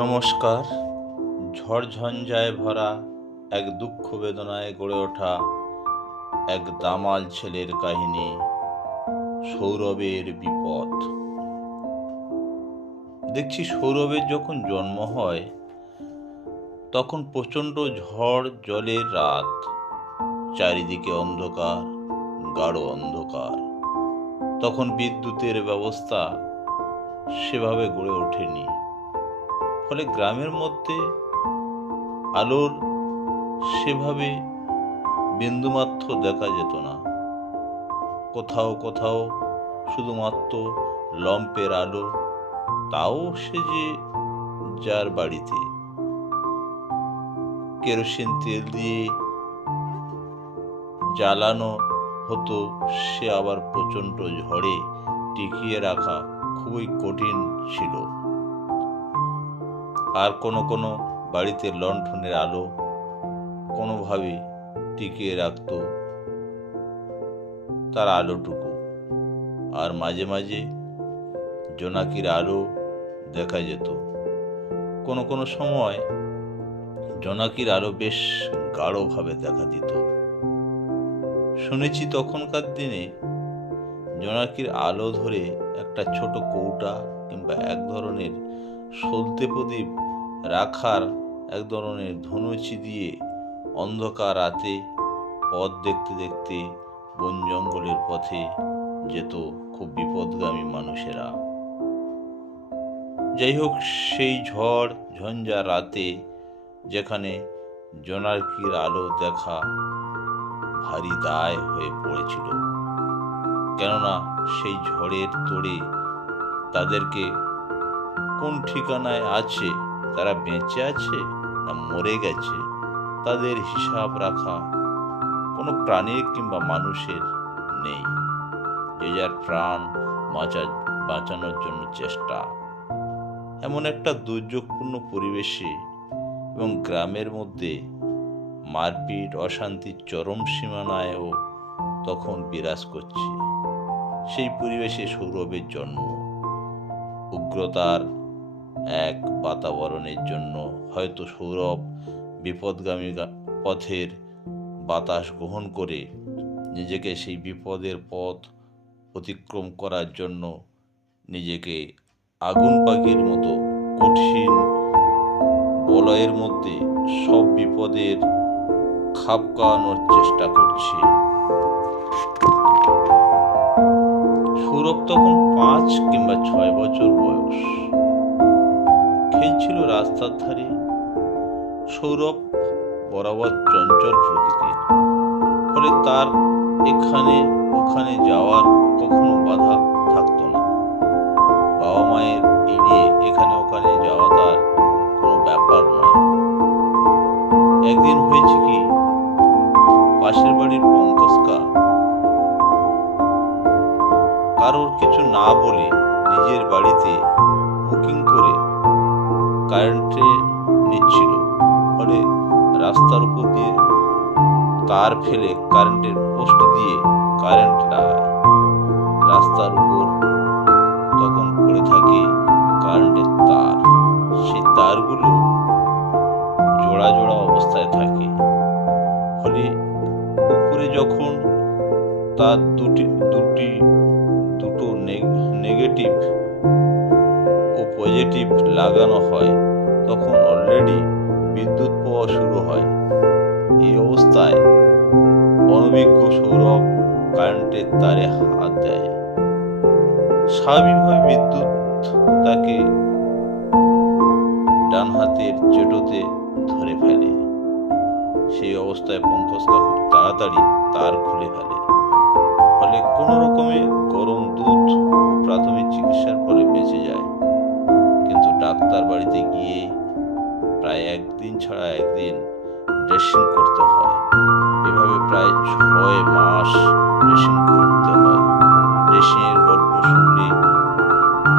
নমস্কার। ঝড়ঝঞ্ঝায় ভরা এক দুঃখ বেদনায় গড়ে ওঠা এক দামাল ছেলের কাহিনী, সৌরভের বিপদ। দেখছি সৌরভের যখন জন্ম হয় তখন প্রচণ্ড ঝড় জলের রাত, চারিদিকে অন্ধকার, গাঢ় অন্ধকার। তখন বিদ্যুতের ব্যবস্থা সেভাবে গড়ে ওঠেনি, ফলে গ্রামের মধ্যে আলোর সেভাবে বিন্দুমাত্র দেখা যেত না। কোথাও কোথাও শুধুমাত্র লম্পের আলো, তাও সে যে যার বাড়িতে। কেরোসিন তেল দিয়ে জ্বালানো হতো, সে আবার প্রচণ্ড ঝড়ে টিকিয়ে রাখা খুবই কঠিন ছিল। আর কোনো কোনো বাড়িতে লণ্ঠনের আলো কোনোভাবে টিকিয়ে রাখত তার আলোটুকু। আর মাঝে মাঝে জোনাকির আলো দেখা যেত। কোনো কোনো সময় জোনাকির আলো বেশ গাঢ়ভাবে দেখা দিত। শুনেছি তখনকার দিনে জোনাকির আলো ধরে একটা ছোট কৌটা কিংবা এক ধরনের সলতে প্রদীপ রাখার এক ধরনের ধনুচি দিয়ে অন্ধকার রাতে পথ দেখতে দেখতে বন জঙ্গলের পথে যেত খুব বিপদগামী মানুষেরা। যাই হোক, সেই ঝড় ঝঞ্ঝা রাতে যেখানে জোনাকির আলো দেখা ভারী দায় হয়ে পড়েছিল, কেননা সেই ঝড়ের তোড়ে তাদেরকে কোন ঠিকানায় আছে, তারা বেঁচে আছে না মরে গেছে, তাদের হিসাব রাখা কোনো প্রাণীর কিংবা মানুষের নেই। যে যার প্রাণ বাঁচানোর জন্য চেষ্টা। এমন একটা দুর্যোগপূর্ণ পরিবেশে এবং গ্রামের মধ্যে মারপিট অশান্তির চরম সীমানায়ও তখন বিরাজ করছে। সেই পরিবেশে সৌরভের জন্ম। উগ্রতার এক বাতাবরণের জন্য হয়তো সৌরভ বিপদগামী পথের বাতাস গ্রহণ করে নিজেকে সেই বিপদের পথ অতিক্রম করার জন্য নিজেকে আগুন পাখির মতো কঠিন বলয়ের মধ্যে সব বিপদের খাপ খাওয়ানোর চেষ্টা করছে। সৌরভ তখন 5 কিংবা 6 বছর বয়স, খেলছিল রাস্তার ধারে। সৌরভ বরাবর চঞ্চল প্রকৃতির, ফলে তার এখানে ওখানে যাওয়ার কখনো বাধা থাকতো না। বাবা মায়ের এড়িয়ে এখানে ওখানে যাওয়া তার কোনো ব্যাপার নয়। একদিন হয়েছে কি, পাশের বাড়ির পঙ্কজকা কারোর কিছু না বলে নিজের বাড়িতে বুকিং করে কারেন্টে নিচ্ছিল। ফলে রাস্তার উপর দিয়ে তার ফেলে কারেন্টের পোস্ট দিয়ে কারেন্ট লাগায়। রাস্তার উপর তখন পড়ে থাকে কারেন্টের তার। সেই তারগুলো জোড়া জোড়া অবস্থায় থাকে। ফলে উপরে যখন তার দুটো নেগেটিভ ও পজিটিভ লাগানো হয়, তখন অলরেডি বিদ্যুৎ পাওয়া শুরু হয়। এই অবস্থায় অনভিজ্ঞ সৌরভ কারেন্টের তারে হাত দেয়। স্বাভাবিকভাবে বিদ্যুৎ তাকে ডান হাতের চেটোতে ধরে ফেলে। সেই অবস্থায় পঙ্কজকা খুব তাড়াতাড়ি তার খুলে ফেলে। ফলে কোনো রকমে গরম দুধ ও প্রাথমিক চিকিৎসার ফলে বেঁচে যায়। কিন্তু ডাক্তার বাড়িতে গিয়ে প্রায় একদিন ছাড়া একদিন ড্রেসিং করতে হয়। এভাবে প্রায় 6 মাস ড্রেসিং করতে হয়। ড্রেসিংয়ের গল্প শুনলে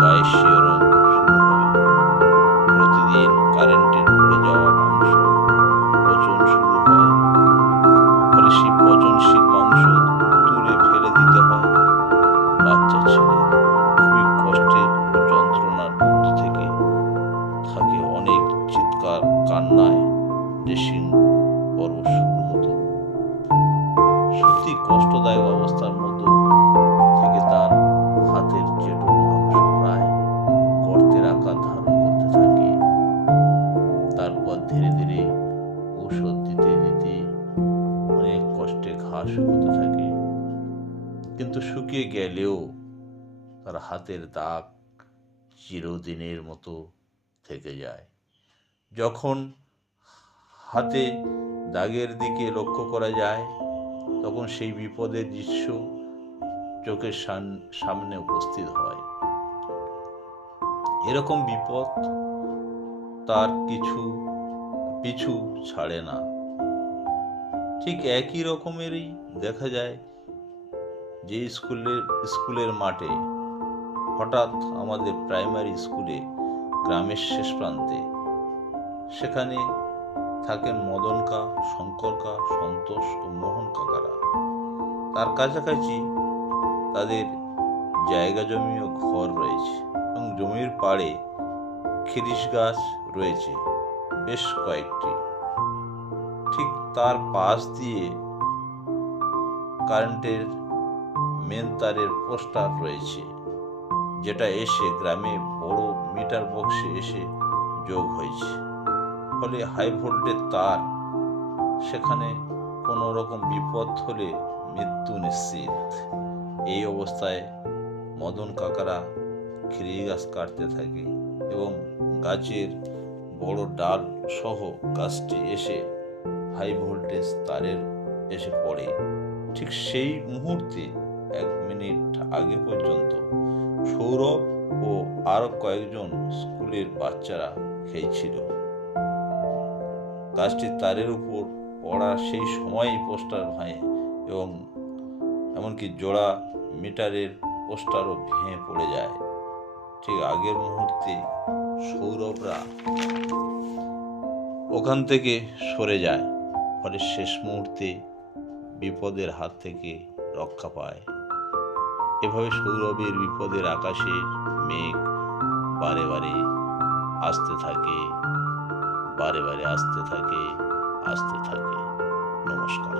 গায়ে শিহরণ শুরু হবে। প্রতিদিন কারেন্টের পড়ে যাওয়া মাংস পচন শুরু হয়। ফলে সেই পচনশীল মাংস তুলে ফেলে দিতে হয়। বাচ্চা ছেলে খুবই কষ্টের ও যন্ত্রণার মধ্য থেকে থাকে অনেক তার হাতের দাগ চিরদিনের মতো থেকে যায়। যখন হাতে দাগের দিকে লক্ষ্য করা যায়, তখন সেই বিপদের দৃশ্য চোখের সামনে উপস্থিত হয়। এরকম বিপদ তার পিছু ছাড়ে না। ঠিক একই রকমেরই দেখা যায় যে স্কুলের মাঠে হঠাৎ আমাদের প্রাইমারি স্কুলে গ্রামের শেষ প্রান্তে সেখানে থাকেন মদন কা, শঙ্কর কা, সন্তোষ ও মোহন কাকারা। তার কাছাকাছি তাদের জায়গা জমি ও ঘর রয়েছে এবং জমির পাড়ে খিরিস গাছ রয়েছে বেশ কয়েকটি। ঠিক তার পাশ দিয়ে কারেন্টের মেন তারের পোস্টার রয়েছে, যেটা এসে গ্রামে বড় মিটার বক্সে এসে যোগ হয়েছে। ফলে হাই ভোল্টেজ তার, সেখানে কোনো রকম বিপদ হলে মৃত্যু নিশ্চিত। এই অবস্থায় মদন কাকারা খিরি গাছ কাটতে থাকে এবং গাছের বড় ডাল সহ গাছটি এসে হাই ভোল্টেজ তারের এসে পড়ে। ঠিক সেই মুহূর্তে 1 মিনিট আগে পর্যন্ত সৌরভ ও আরো কয়েকজন স্কুলের বাচ্চারা খেলছিল। গাছটি তারের উপর পড়া সেই সময়ই পোস্টার ভাঙে এবং এমনকি জোড়া মিটারের পোস্টারও ভেঙে পড়ে যায়। ঠিক আগের মুহূর্তে সৌরভরা ওখান থেকে সরে যায়, ফলে শেষ মুহূর্তে বিপদের হাত থেকে রক্ষা পায়। এভাবে সৌরভের বিপদের আকাশে মেঘ বারে বারে আসতে থাকে, বারে বারে আসতে থাকে। নমস্কার।